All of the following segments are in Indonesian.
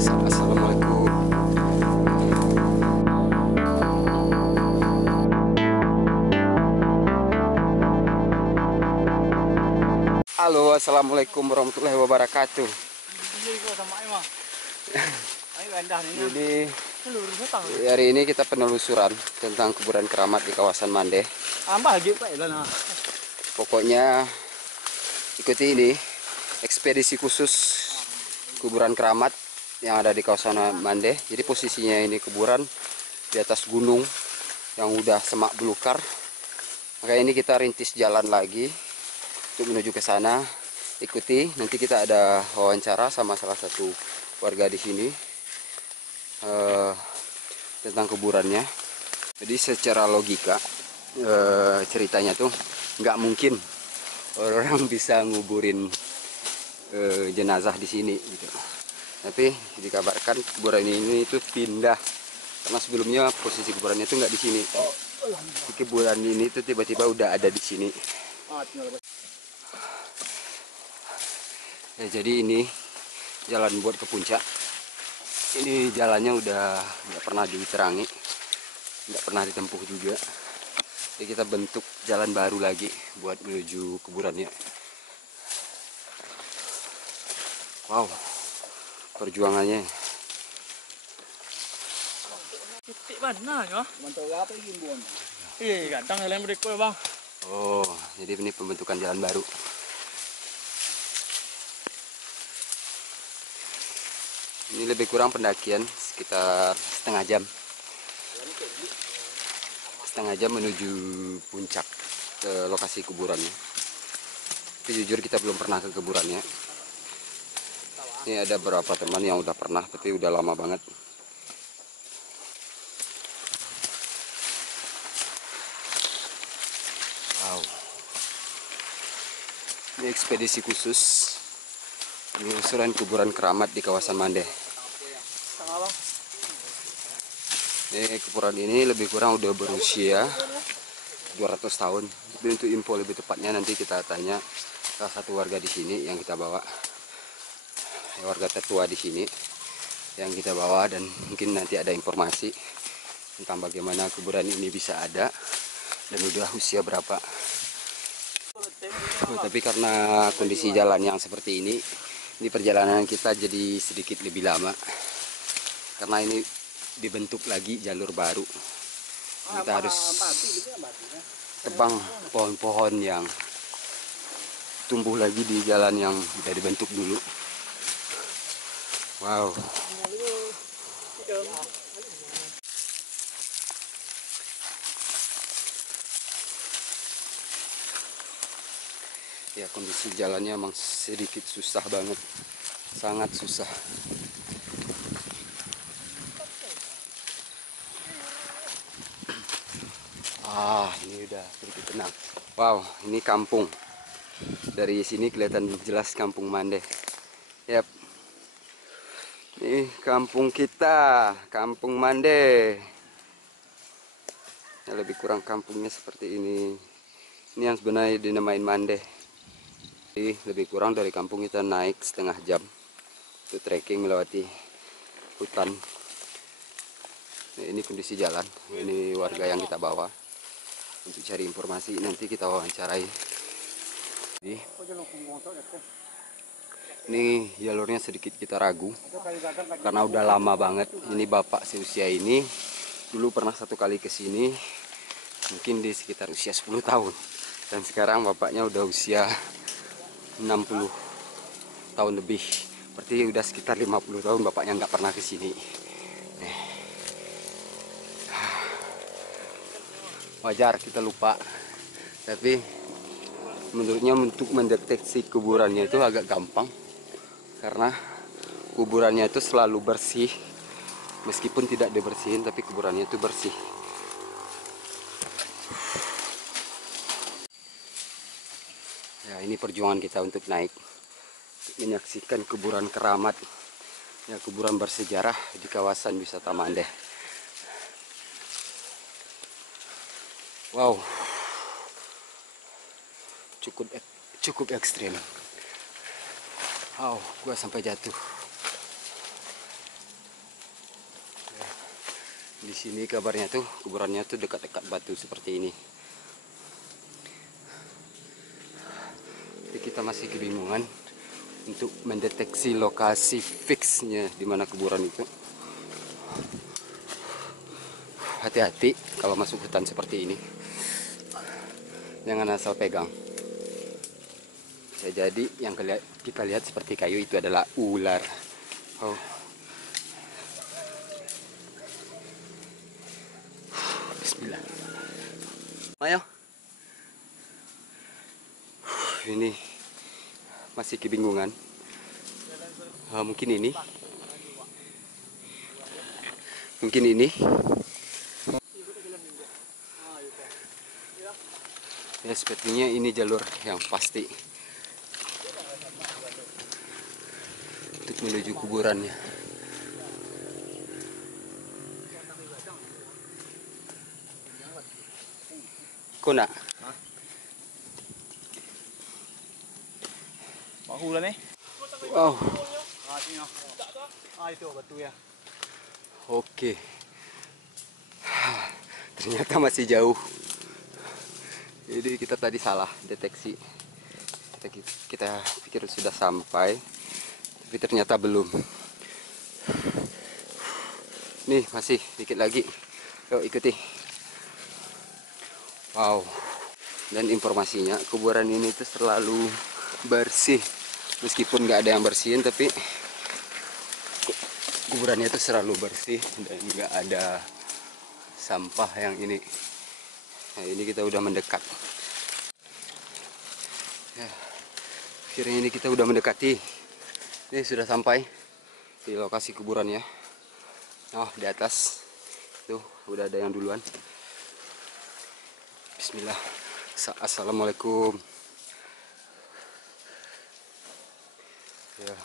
Assalamualaikum. Halo, assalamualaikum warahmatullahi wabarakatuh. Jadi hari ini kita penelusuran tentang kuburan keramat di kawasan Mandeh. Pokoknya ikuti ini ekspedisi khusus kuburan keramat yang ada di kawasan Mandeh. Jadi posisinya ini kuburan di atas gunung yang udah semak belukar. Makanya ini kita rintis jalan lagi untuk menuju ke sana. Ikuti, nanti kita ada wawancara sama salah satu warga di sini tentang kuburannya. Jadi secara logika ceritanya tuh nggak mungkin orang bisa nguburin jenazah di sini gitu. Tapi dikabarkan kuburan ini itu pindah karena sebelumnya posisi kuburannya itu nggak di sini. Di kuburan ini tuh tiba-tiba udah ada di sini. Ya, jadi ini jalan buat ke puncak. Ini jalannya udah nggak pernah diterangi, nggak pernah ditempuh juga. Jadi kita bentuk jalan baru lagi buat menuju kuburannya. Wow, perjuangannya. Titik mana ya? Ganteng kalian berikut bang. Oh, jadi ini pembentukan jalan baru. Ini lebih kurang pendakian sekitar setengah jam. Setengah jam menuju puncak ke lokasi kuburannya. Tapi jujur kita belum pernah ke kuburannya. Ini ada beberapa teman yang udah pernah, tapi udah lama banget. Wow. Ini ekspedisi khusus penelusuran kuburan keramat di kawasan Mandeh. Ini kuburan ini lebih kurang udah berusia 200 tahun. Tapi untuk info lebih tepatnya nanti kita tanya salah satu warga di sini yang kita bawa. Warga tertua di sini yang kita bawa, dan mungkin nanti ada informasi tentang bagaimana kuburan ini bisa ada dan udah usia berapa. Tapi karena kondisi jalan yang seperti ini perjalanan kita jadi sedikit lebih lama karena ini dibentuk lagi jalur baru. Kita harus tebang pohon-pohon yang tumbuh lagi di jalan yang sudah dibentuk dulu. Wow. Ya, kondisi jalannya emang sedikit susah banget, sangat susah. Ini udah sedikit tenang. Wow, ini kampung. Dari sini kelihatan jelas kampung Mandeh. Yap. Ini kampung kita, kampung Mandeh. Ya, lebih kurang kampungnya seperti ini. Ini yang sebenarnya dinamain Mandeh. Jadi lebih kurang dari kampung kita naik setengah jam untuk trekking melewati hutan. Nah, ini kondisi jalan. Ini warga yang kita bawa untuk cari informasi. Nanti kita wawancarai. Jadi, ini jalurnya sedikit kita ragu karena udah lama banget. Ini bapak seusia ini dulu pernah satu kali ke sini, mungkin di sekitar usia 10 tahun. Dan sekarang bapaknya udah usia 60 tahun lebih. Berarti udah sekitar 50 tahun bapaknya nggak pernah ke sini. Wajar kita lupa. Tapi menurutnya untuk mendeteksi kuburannya itu agak gampang. Karena kuburannya itu selalu bersih. Meskipun tidak dibersihin, tapi kuburannya itu bersih. Ya, ini perjuangan kita untuk naik, untuk menyaksikan kuburan keramat, ya, kuburan bersejarah di kawasan wisata Mandeh. Wow, cukup ekstrim. Wow, gua sampai jatuh. Di sini kabarnya tuh kuburannya tuh dekat-dekat batu seperti ini. Jadi kita masih kebingungan untuk mendeteksi lokasi fixnya di mana kuburan itu. Hati-hati kalau masuk hutan seperti ini. Jangan asal pegang. Bisa jadi yang kita lihat seperti kayu itu adalah ular. Oh. Bismillah. Ayo. Ini masih kebingungan. Mungkin ini. Mungkin ini. Ya, sepertinya ini jalur yang pasti untuk menuju kuburannya. Kuna. Bahu lah nih. Wow. Sini. Itu batu ya. Oke. Ternyata masih jauh. Jadi kita tadi salah deteksi. Kita pikir sudah sampai, tapi ternyata belum. Nih masih dikit lagi. Yuk ikuti. Wow. Dan informasinya kuburan ini tuh selalu bersih. Meskipun nggak ada yang bersihin, tapi kuburannya itu selalu bersih dan nggak ada sampah yang ini. Nah, ini kita udah mendekat. Ya, akhirnya ini kita udah mendekati. Ini sudah sampai di lokasi kuburannya. Oh, di atas tuh udah ada yang duluan. Bismillah. Assalamualaikum. Ya,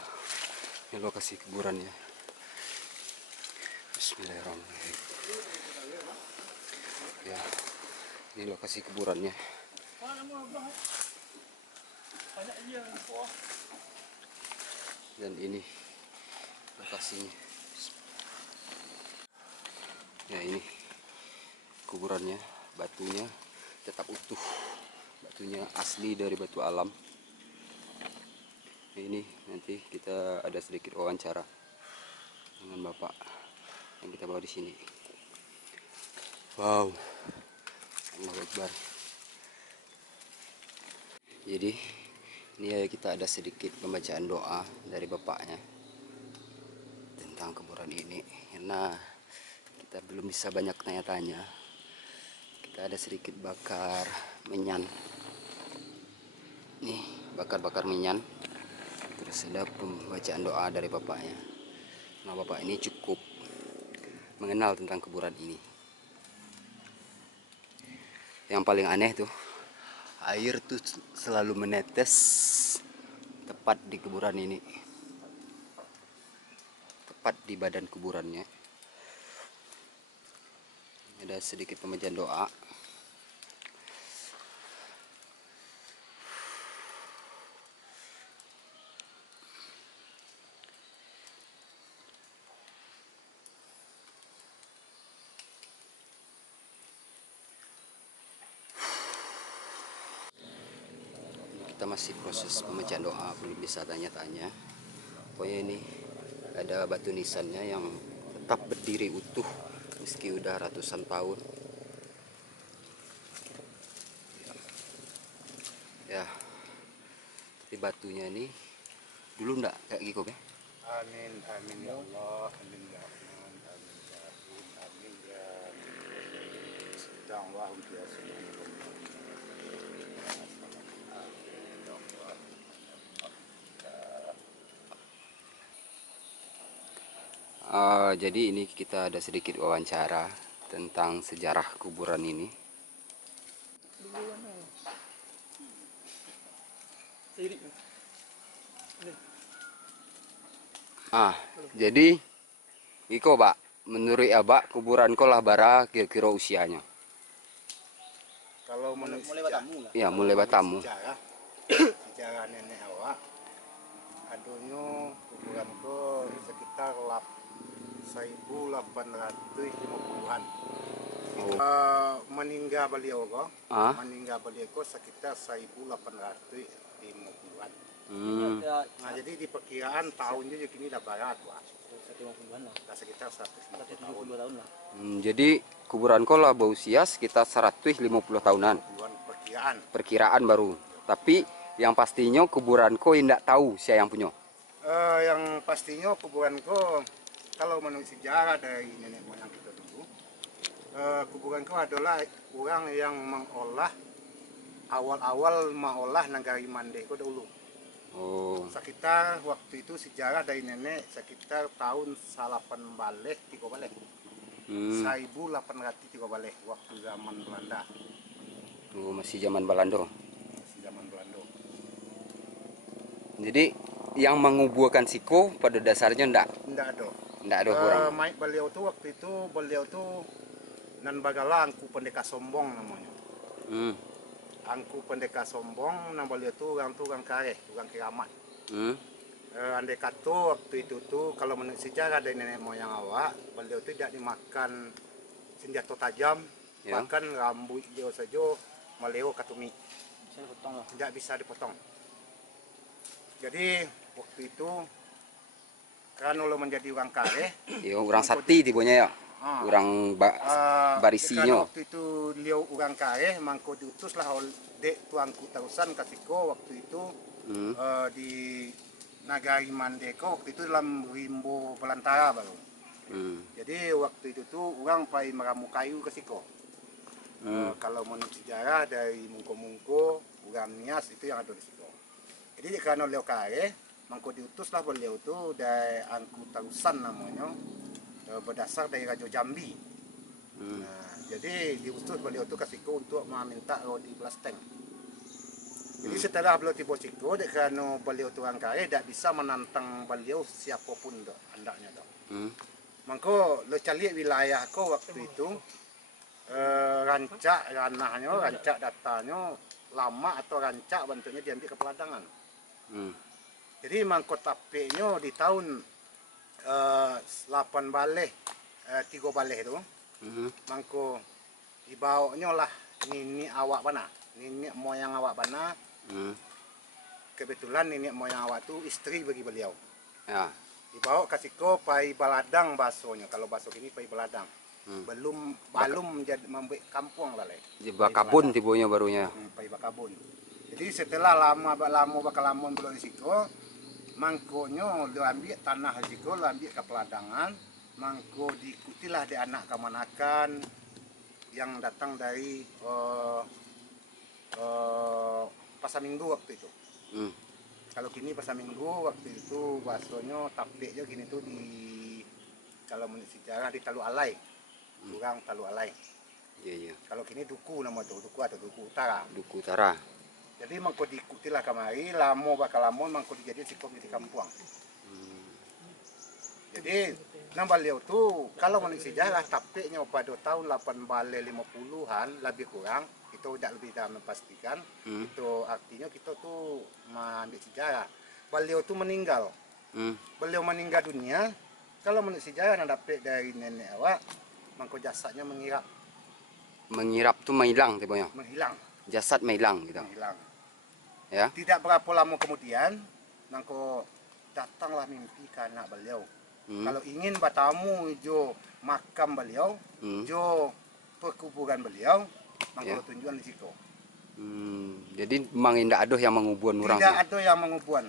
ini lokasi kuburannya. Bismillahirrahmanirrahim. Ya, ini lokasi kuburannya. Dan ini lokasinya. Ya, ini kuburannya, batunya tetap utuh. Batunya asli dari batu alam. Ini nanti kita ada sedikit wawancara dengan bapak yang kita bawa di sini. Wow, Allahu Akbar. Jadi ini ya, kita ada sedikit pembacaan doa dari bapaknya tentang kuburan ini. Karena kita belum bisa banyak tanya-tanya, kita ada sedikit bakar menyan. Nih, bakar-bakar menyan. Terus ada pembacaan doa dari bapaknya. Nah, bapak ini cukup mengenal tentang kuburan ini. Yang paling aneh tuh, air tuh selalu menetes tepat di kuburan ini. Tepat di badan kuburannya. Ada sedikit pembacaan doa. Kita masih proses pembacaan doa, belum bisa tanya-tanya. Pokoknya ini ada batu nisannya yang tetap berdiri utuh meski udah ratusan tahun. Ya, tapi batunya ini dulu enggak kayak gitu ya. Amin, amin ya Allah, amin ya Rahman, amin ya Rahim, amin ya sedang wahum biasa. Jadi ini kita ada sedikit wawancara tentang sejarah kuburan ini. Jadi iko Pak, menurut Abak kuburan kolah bara kira-kira usianya. Kalau mulai batamu lah. Ya, mulai batamu. Sejarah nenek awak, adonyo kuburan ko sekitar 1850-an. Oh. Meninggal beliau kok. Ah. Meninggal beliau kok sekitar 1850-an. Ya, Nah, jadi di perkiraan tahunnya juga kini dah barat, Wak. 150-an lah. Dah sekitar 150 tahun. 172 tahun lah. Jadi kuburan kau lah berusia sekitar 150 tahunan. Perkiraan. Perkiraan baru. Tapi yang pastinya kuburan kau tidak tahu siapa yang punya. Yang pastinya kuburan kau, kalau menurut sejarah dari nenek moyang kita dulu, kuburan kau adalah orang yang mengolah awal-awal mengolah Nagari Mandeh kau dulu. Oh. Sekitar waktu itu sejarah dari nenek sekitar tahun 8 balik 3 balik. 1803 balik waktu zaman Belanda. Oh, masih zaman Belanda. Masih zaman Belanda. Jadi yang menguburkan Siko pada dasarnya ndak Ndak ada orang. beliau tuh waktu itu beliau tuh nan bagala angku pendekar sombong namanya. Angku pendekar sombong, nama beliau tuh orang kareh, orang keramat. Andai kata waktu itu tuh kalau menurut sejarah dari nenek moyang awak, beliau tuh tidak dimakan senjata tajam, Ya. bahkan rambut dia saja meleo katumi, Bisa dipotong lah. tidak bisa dipotong. Jadi waktu itu karena lo menjadi orang kareh, Ya, orang sakti tibanya ya. Orang barisinya. karena waktu itu liau orang kareh, mangko diutuslah oleh dek tuanku terusan kasiko waktu itu di Nagari Mandeko waktu itu dalam Rimbo Belantara baru. Jadi waktu itu tuh orang pai meramu kayu kasiko. Kalau menurut sejarah dari mungko-mungko orang Nias itu yang ada di situ. Jadi karena liau kareh, mangko diutuslah beliau tuh dari angku terusan namanya. Berdasar dari Raja Jambi. Nah, jadi diutus beliau itu ke Siko untuk meminta rodi blasteng. Jadi setelah beliau tiba Siko, karena beliau itu orang kaya, tidak bisa menantang beliau siapapun hendaknya. Maka lo cari wilayah ko waktu itu, rancak ranahnya, rancak datanya lama atau rancak bentuknya diambil ke peladangan. Jadi mangko tapenya di tahun 8 balik 3 balik itu mangko dibawanya lah nini awak bana, nini moyang awak bana. Kebetulan nini moyang awak tu istri bagi beliau Ya. dibawa ke Siko pai baladang basonya, kalau baso ini pai baladang. belum jadi membuat kampung lah Di Bakabun tibanya barunya. pai Bakabun. Jadi setelah lama bakal lama belum di Siko, mangkonya lu ambil tanah Siko, lu ambil ke peladangan, mangko diikutilah di anak kemanakan yang datang dari Pasar Minggu waktu itu. Kalau kini Pasar Minggu waktu itu bahasanya tapeknya gini tuh di, kalau menurut sejarah di Talu Alai, kurang Talu Alai. Iya. Kalau kini Duku nama tuh, Duku atau Duku Utara. Duku Utara. Jadi mangko diikutilah kemari, lamo bakal lamo mangko dijadi sikop di kampung. Jadi nama beliau tuh kalau menurut sejarah tapeknya pada tahun 8 balik 50-an lebih kurang, itu tidak lebih dah memastikan. Itu artinya kita tuh mengambil sejarah. Beliau tuh meninggal. Beliau meninggal dunia. Kalau menurut sejarah yang dapat dari nenek awak, mangko jasadnya mengirap. Mengirap tuh menghilang tibanya. Menghilang. Jasad menghilang gitu. Menghilang. Ya. Tidak berapa lama kemudian, mangko datanglah mimpi ke anak beliau. Kalau ingin bertamu jo makam beliau, jo perkuburan beliau, mangko tunjuan di situ. Jadi memang tidak ada yang mengubuan orang. Tidak ada yang mengubuan.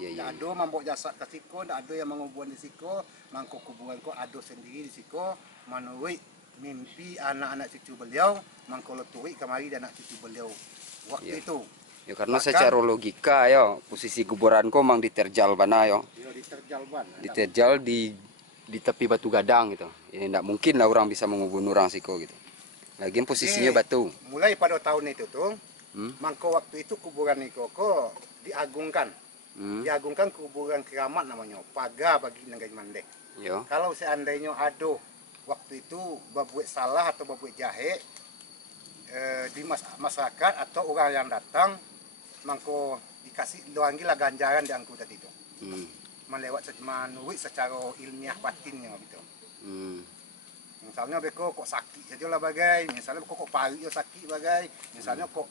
Iya. Tidak ada membawa jasad ke situ, tidak ada yang mengubuan di situ. Mangko kuburan ko ada sendiri di situ. Menurut mimpi anak-anak cucu beliau, mangko leturi kemari dan anak cucu beliau waktu itu. Ya karena Bahkan, secara logika ya posisi kuburan kau memang diterjal mana ya. Diterjal ban. Diterjal di tepi batu gadang gitu. Ini tidak mungkin lah orang bisa mengubur orang siko gitu. Lagian posisinya batu. Mulai pada tahun itu tuh, mangko waktu itu kuburan Niko ko diagungkan. Diagungkan kuburan keramat namanya, paga bagi Nagari Mandeh. Ya. Kalau seandainya ada waktu itu berbuat salah atau berbuat jahat di masyarakat atau orang yang datang, mangko dikasih doanggilah ganjaran di angku tadi itu. Melewat menurut secara ilmiah batinnya gitu. Hmm. Misalnya beko kok sakit saja lah bagai, misalnya beko kok pagi yo sakit bagai, misalnya kok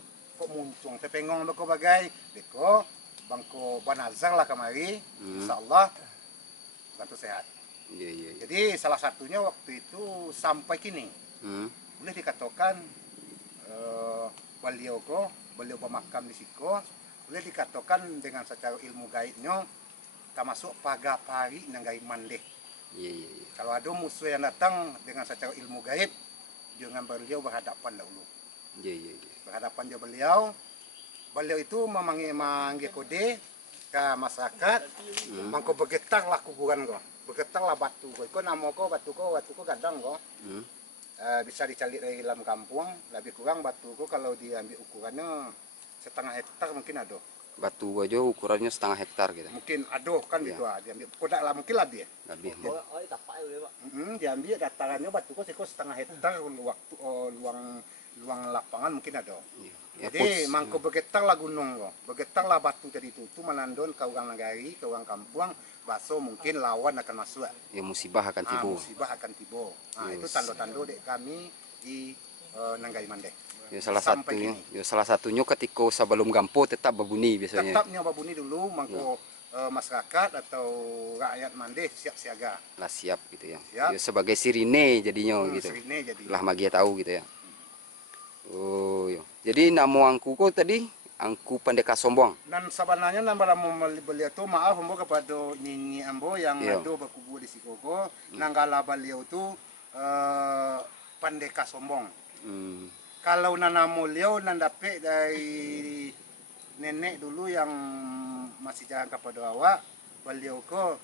muncung tepengong beko bagai, beko bangko banazar lah kemari, insyaallah bantu sehat. Iya, iya, iya. Jadi salah satunya waktu itu sampai kini boleh dikatakan beliau pemakam di Siko, boleh dikatakan dengan secara ilmu gaibnya termasuk pagapari nanggai mandeh. Iya, iya, iya. Kalau ada musuh yang datang dengan secara ilmu gaib, dengan beliau berhadapan dahulu. Iya, iya, iya. Berhadapan dia beliau itu memanggil kode ke masyarakat, mangko bergetarlah kuburan kok, bergetarlah batu kok. Iko nama kok batu kok gadang kok. Bisa dicari dari dalam kampung, lebih kurang batu kok kalau diambil ukurannya setengah hektar mungkin ada. Batu aja ukurannya setengah hektar gitu. Mungkin ada kan Ya. gitu diambil. Kodak lah mungkin lebih ya. Lebih. Oh, ini tapak ya, Pak. Diambil datarannya batu kok setengah hektar waktu luang lapangan mungkin ada. Iya. Ya, Jadi mangko bergetar lah gunung kok, bergetar lah batu jadi itu menandon ke orang negari, ke orang kampung, baso mungkin lawan akan masuk. ya musibah akan tiba. Musibah akan tiba. Nah, Yes. itu tanda-tanda dek kami di Nanggai Mandeh. Ya salah Sampai satunya, kini. ya salah satunya ketika sebelum gampo tetap berbunyi biasanya. Tetap nyoba bunyi dulu mangko masyarakat atau rakyat Mandeh siap siaga. Lah siap gitu ya. Siap. Ya sebagai sirine jadinya gitu. Serine jadi. Lah magia tahu gitu ya. Oh, ya. Jadi nama angku kok tadi angku Pendeka Sombong. Dan sebenarnya nambah beliau tu maaf ambo kepada nini ambo yang Iya. ada berkubur di Sikoko. Nanggala beliau tu Pendeka Sombong. Hmm. Kalau nana beliau nandape dari nenek dulu yang masih jalan kepada awak, beliau ko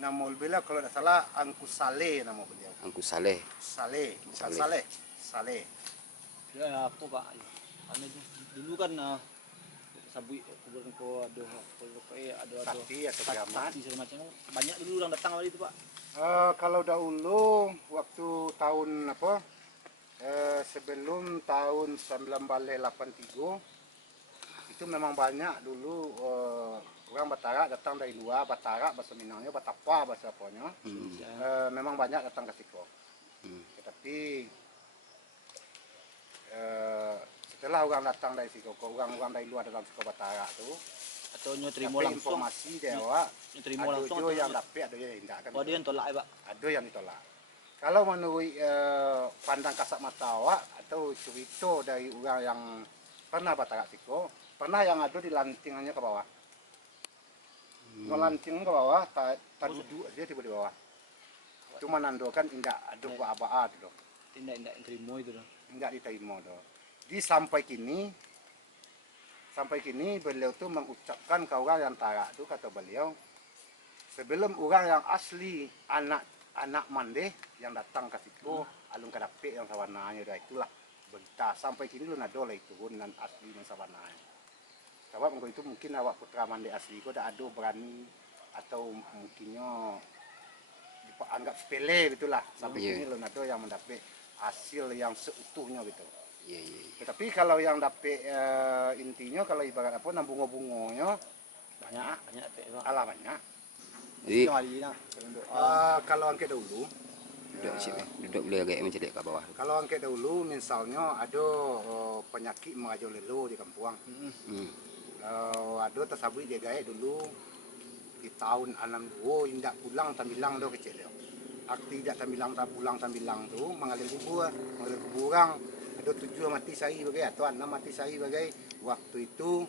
nama beliau kalau tidak salah Angku Saleh nama beliau. Angku Saleh. Saleh, bukan Saleh. Saleh. Ya, apa Pak? Anu dulu kan sabui kuburan ko ada Sakti atau kiamat. sakti segala macam. Banyak dulu orang datang kali itu, Pak. Kalau dahulu waktu tahun apa? Sebelum tahun 1983 itu memang banyak dulu orang Batara datang dari luar, Batara bahasa Minangnya, Batapa bahasa apanya. Memang banyak datang ke Siko. Tetapi setelah orang datang dari Siko, orang-orang dari luar datang Siko Batara itu, Atau nyo terima tapi langsung. informasi dia Nyo terima ada langsung. juga yang dapat, ada yang tidak kan. Oh, dia yang tolak ya, Pak. Ada yang ditolak. Kalau menurut pandang kasat mata awak atau cerita dari orang yang pernah Batara Siko, pernah yang ada di lantingannya ke bawah. Ngelanting ke bawah, tak duduk dia tiba di bawah. Cuma nandokan indah ada apa-apa tu, Tidak terima itu. indah diterima tu. Jadi sampai kini beliau tu mengucapkan ke orang yang tarak tu kata beliau, sebelum orang yang asli anak Mandeh yang datang ke situ alun kadapik yang sawananya dah itulah bentar sampai kini lu nado lah itu dan asli yang sawananya. Sebab itu mungkin awak putra Mandeh asli kau dah ada berani atau mungkinnya anggap sepele gitulah sampai Iya. kini lu nado yang mendapat hasil yang seutuhnya gitu. Iya, iya, iya. Tetapi kalau yang dapat intinya kalau ibarat apa bunga-bunganya Banyak Pak. ala banyak. Jadi Kalau angket dahulu, duduk sini, duduk boleh agak mencedek ke bawah. kalau angket dahulu misalnya ada penyakit merajalela di kampung. Ada tersabui dia gaek dulu di tahun 62 indak pulang tambilang do kecil dia. Akti tidak tambilang tu mengalir kuburang ada 7 mati sari bagai atau 6 mati sari bagai waktu itu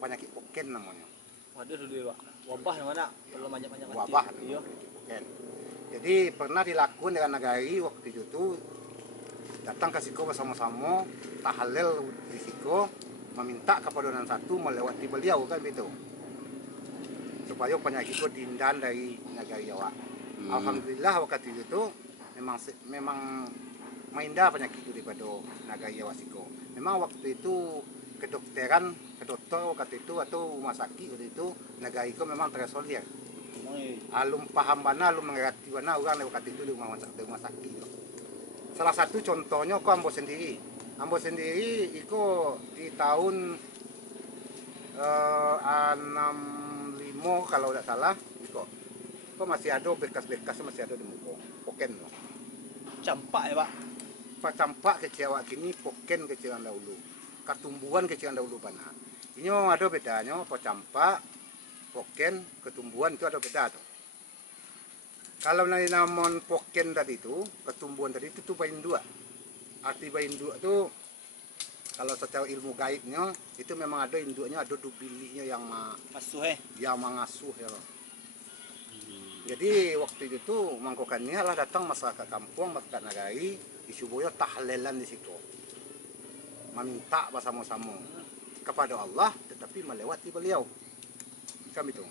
penyakit poken namanya. Waduh dulu ya, Pak. Wabah yang mana? Kalau banyak-banyak mati. Wabah. Iya. Poken. Jadi pernah dilakukan dengan negari waktu itu tuh datang ke Siko bersama-sama tahlil di Siko meminta kepada orang satu melewati beliau kan begitu supaya penyakit itu dindan dari negari Jawa. Alhamdulillah waktu itu memang maindah penyakit itu daripada negari Jawa Siko. Memang waktu itu kedokteran, dokter waktu itu atau rumah sakit waktu itu negari itu memang terisolir. Alum paham mana, alum mengerti mana orang waktu itu di rumah sakit itu. Salah satu contohnya kok Ambo sendiri. Ambo sendiri itu di tahun 65 kalau tidak salah, itu kok masih ada bekas-bekas masih ada di muka poken no. Campak ya Pak. Pak campak kecewa kini poken kecewa dahulu. Ketumbuhan kecewa dahulu bana. Ini ada bedanya pak campak, poken, ketumbuhan itu ada beda tuh. Kalau nanti namun poken tadi itu, ketumbuhan tadi itu tuh bain dua. Arti bain dua tuh kalau secara ilmu gaibnya itu memang ada induknya, ada dubilinya Masuh yang mengasuh ya. Jadi waktu itu tuh mangkokannya lah datang masyarakat kampung, masyarakat nagari di Suboyo tahlilan di situ. Meminta bersama-sama kepada Allah tetapi melewati beliau. Kami itu.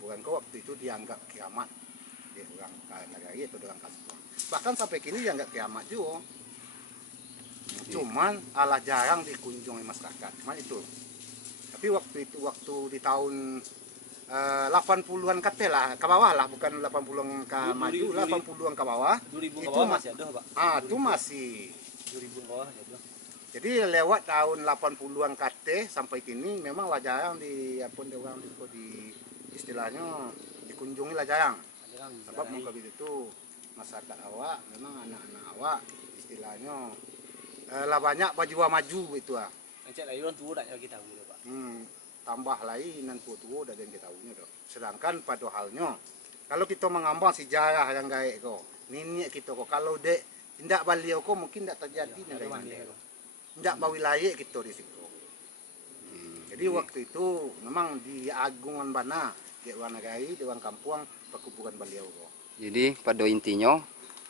Bukan kau waktu itu dianggap kiamat. Dia orang nagari atau orang kasuang. Bahkan sampai kini dianggap kiamat juga. Cuman Allah jarang dikunjungi masyarakat. Cuman itu. Tapi waktu di tahun 80-an kate lah, ke bawah lah, bukan 80-an ke maju, 80-an ke bawah. 2000 ke itu bawah masih ada Pak. itu masih 2000 ke bawah masih ada. jadi lewat tahun 80-an kate sampai kini memang lah jarang di orang di istilahnya dikunjungi lah jarang. Sebab muka itu masyarakat awak memang anak-anak awak istilahnya lah banyak baju maju itu ah. Encet lah orang tua dak kita tahu Pak. Tambah lain dan tua dan yang kita tahunya doh. Sedangkan pada halnya kalau kita mengambang sejarah yang gaik ko, nenek kita ko kalau dek tidak baliau ko mungkin tidak terjadi yang gaik tidak bawa wilayah kita di situ. Jadi waktu itu memang di agungan bana di orang negari, di orang kampung perkuburan beliau ko. Jadi pada intinya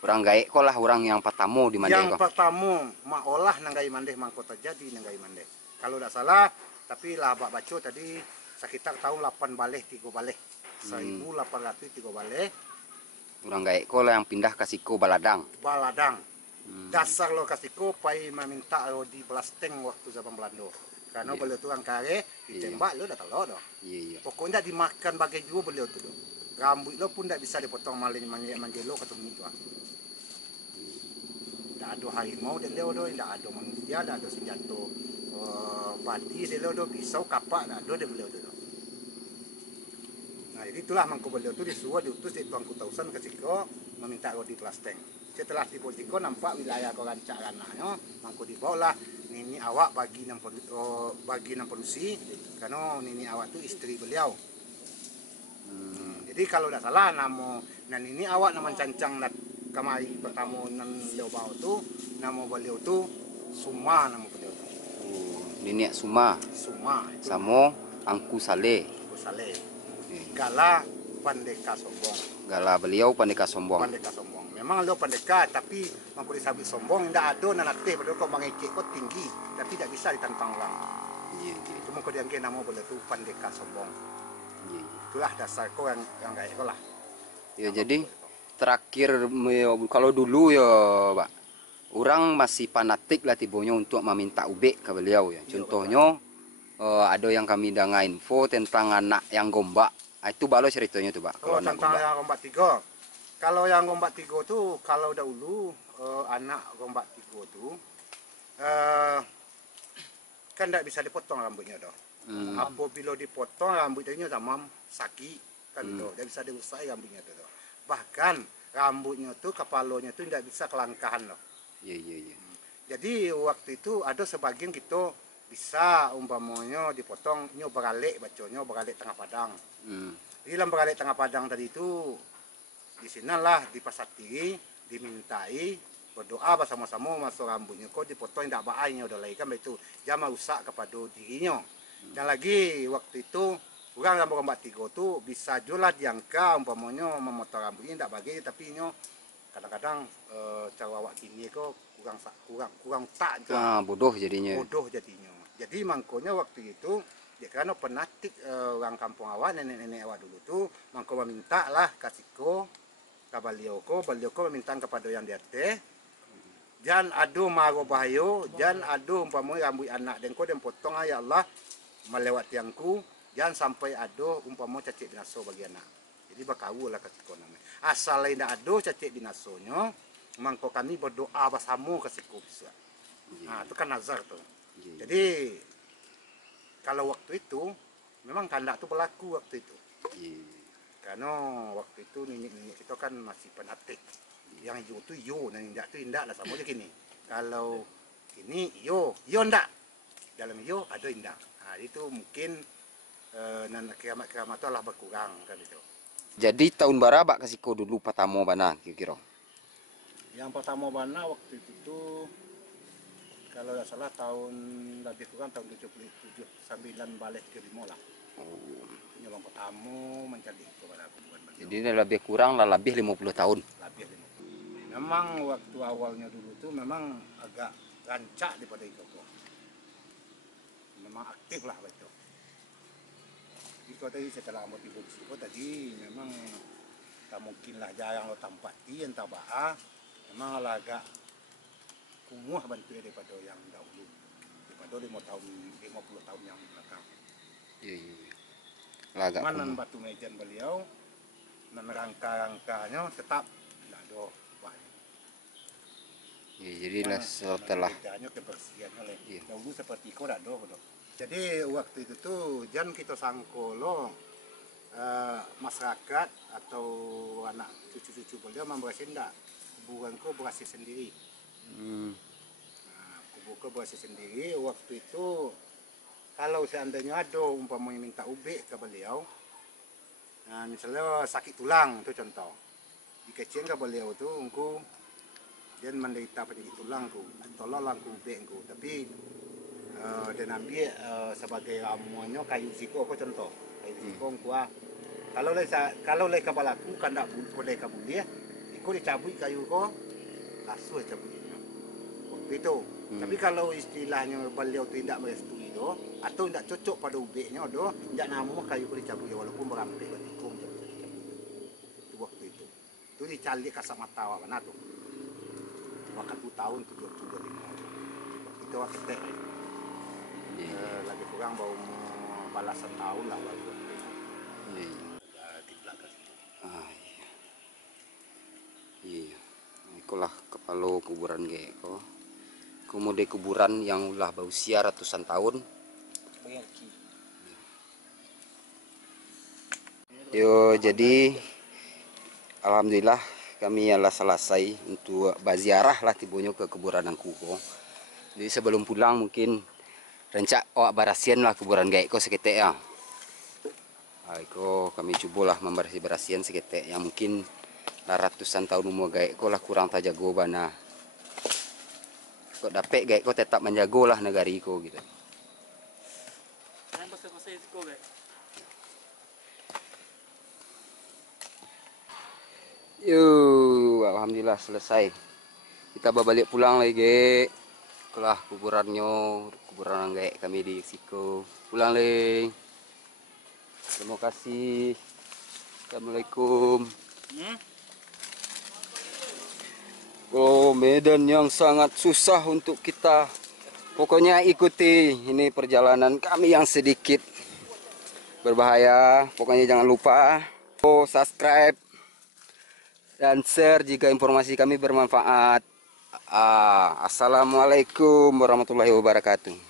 orang gaek ko lah orang yang pertama di Mandeh Yang ko. pertama maolah nanggai Mandeh mangko terjadi nanggai Mandeh. Kalau tidak salah tapi lah Pak Baco tadi sekitar tahun 8 baleh 3 baleh 1803 baleh Orang gaek ko lah yang pindah ke Siko Baladang. Dasar lo kasiko pai meminta lo di Belasteng waktu zaman Belanda karena beliau tu orang kare ditembak lo dah tahu doh. Pokoknya dimakan bagai juga beliau tu. Rambut lo pun tidak bisa dipotong manjelo ketemu itu. Tidak ada harimau dan dia doh, tidak ada manusia, tidak ada senjata padi dia doh, pisau kapak tidak ada beliau tu. Nah, jadi itulah mangko beliau tu disuruh diutus di Tuanku Tausan ke Siko meminta lo di Belasteng. Setelah di Siko nampak wilayah kau rancak ranahnya, mangko dibawalah nini awak bagi enam penusi karena nini awak tu istri beliau. Jadi kalau tidak salah nama nini awak nama cancang nak kemari pertama nan beliau bawa tu nama beliau tu Suma nama beliau tu. Nenek Suma. Itu. Samo Angku Saleh. Saleh. Gala Pandeka Sombong. Gala beliau Pandeka Sombong. Pandeka Sombong. Memang lo pendeka tapi mangko disabit sombong tidak ada nanate padahal kau mengekek kau tinggi tapi tidak bisa ditantang orang. Itu mangko diangkat nama beliau tu Pandeka Sombong. Itulah dasar kau yang gaek kau lah. Ya jadi terakhir kalau dulu ya Pak, orang masih fanatik lah tibonya untuk meminta ubek ke beliau ya. Contohnya ada yang kami dengar info tentang anak yang gombak. Itu balo ceritanya tuh Pak. Kalau tentang yang gombak 3. Kalau yang gombak 3 tuh kalau dahulu anak gombak 3 tuh kan tidak bisa dipotong rambutnya doh. Apabila dipotong rambutnya sama sakit kan doh, tidak bisa diusai rambutnya tuh. Bahkan rambutnya tuh kepalanya tuh tidak bisa kelangkahan loh. Iya. Jadi waktu itu ada sebagian kita bisa umpamanya dipotong nyo beralik baconya beralik tengah padang. Di dalam beralik tengah padang tadi itu di sinalah dipasati dimintai berdoa bersama-sama masuk rambutnya kok dipotong tidak baiknya udah lagi kan itu jangan rusak kepada dirinya. Dan lagi waktu itu orang rambut gombak 3 tu bisa juga diangka umpamanya memotong rambutnya tidak bagi tapi nyo kadang-kadang cara awak kini kok kurang tak bodoh jadinya. Jadi mangkonya waktu itu ya karena penatik orang kampung awak nenek-nenek awak dulu tuh mangko meminta lah kasihko ke beliau ko meminta kepada yang dia teh jangan adu maro bahayo jangan adu umpamanya rambut anak dan ko dan potong ya Allah melewati yangku jangan sampai adu umpamanya cacik binaso bagi anak. Jadi bakau lah kasihko namanya. Asal lain adu cacik binasonyo mangko kami berdoa bersama kasihko bisa. Nah, itu kan nazar tuh. Jadi kalau waktu itu memang kehendak itu berlaku waktu itu. karena waktu itu nenek-nenek kita kan masih penatik. Yang iyo tu iyo, dan indak tu indak lah, sama aja gini. Kalau ini iyo ndak. Dalam iyo ada indak. Nah, itu mungkin nan keramat tu lah berkurang kan itu. Jadi tahun berapa kasih kau dulu pertama bana kira-kira? Yang pertama bana waktu itu tuh kalau tidak salah tahun lebih kurang tahun 77 9 balik 35 lah. Oh. Nyolong pertama mencari kepada kuburan beliau. Jadi ini lebih kurang lah lebih 50 tahun. Lebih 50. Memang waktu awalnya dulu tuh memang agak rancak daripada itu. Memang aktif lah betul. Iko tadi setelah motivasi Iko tadi memang tak mungkin lah jarang lo tampati entah bah. Memang agak kumuh bantu daripada yang dahulu. Daripada 50 tahun yang belakang. Iya. Agak Cuman nan batu mejan beliau, nan rangka-rangkanya tetap tidak ada banyak. Ya, jadilah setelah Bedanya kebersihannya lah. Iya. Dahulu seperti kau tidak ada. Jadi waktu itu tuh jangan kita sangkolo masyarakat atau anak cucu-cucu beliau membersih enggak. Kuburanku bersih sendiri. Nah, kuburku bersih sendiri. Waktu itu kalau seandainya ada umpamanya minta ubik ke beliau, nah, misalnya sakit tulang itu contoh, dikecil ke beliau tu, engkau dia menderita penyakit tulang ku, tolonglah engkau ubik engkau, tapi dan ambil sebagai ramuannya kayu siko, aku contoh, kayu siko engkau kalau leh kepalaku kan tak boleh kabul dia, engkau dicabut kayu ko, langsung cabut waktu itu. Tapi kalau istilahnya beliau tidak merestui do, atau tidak cocok pada ubeknya do, tidak nama kayu ko dicabut ya walaupun berampe betikung cabut. Itu waktu itu. Itu dicari kasat mata awak mana tu. Waktu tahun 75. Waktu itu waktu ketek. Lagi kurang bau balasan tahun lah waktu itu. Di belakang. Ah, iya. Iya. Ikulah kepala kuburan geko. Kemudian kuburan yang ulah berusia ratusan tahun. Yo, jadi alhamdulillah kami telah selesai untuk berziarah lah tibunya ke kuburan Angkuko. Jadi sebelum pulang mungkin rencak awak barasian lah kuburan geko seketek ya. Iko kami cobalah membersih-bersihan seketek yang mungkin ratusan tahun umur geko lah kurang tajago bana. Kok dapat geko tetap menjago lah negari iko gitu. Yo, alhamdulillah selesai. Kita balik pulang lagi. Kelah kuburan gek kami di Siko. Pulang lagi. Terima kasih. Assalamualaikum. Oh, medan yang sangat susah untuk kita. Pokoknya ikuti ini perjalanan kami yang sedikit berbahaya. Pokoknya jangan lupa subscribe dan share jika informasi kami bermanfaat. Assalamualaikum warahmatullahi wabarakatuh.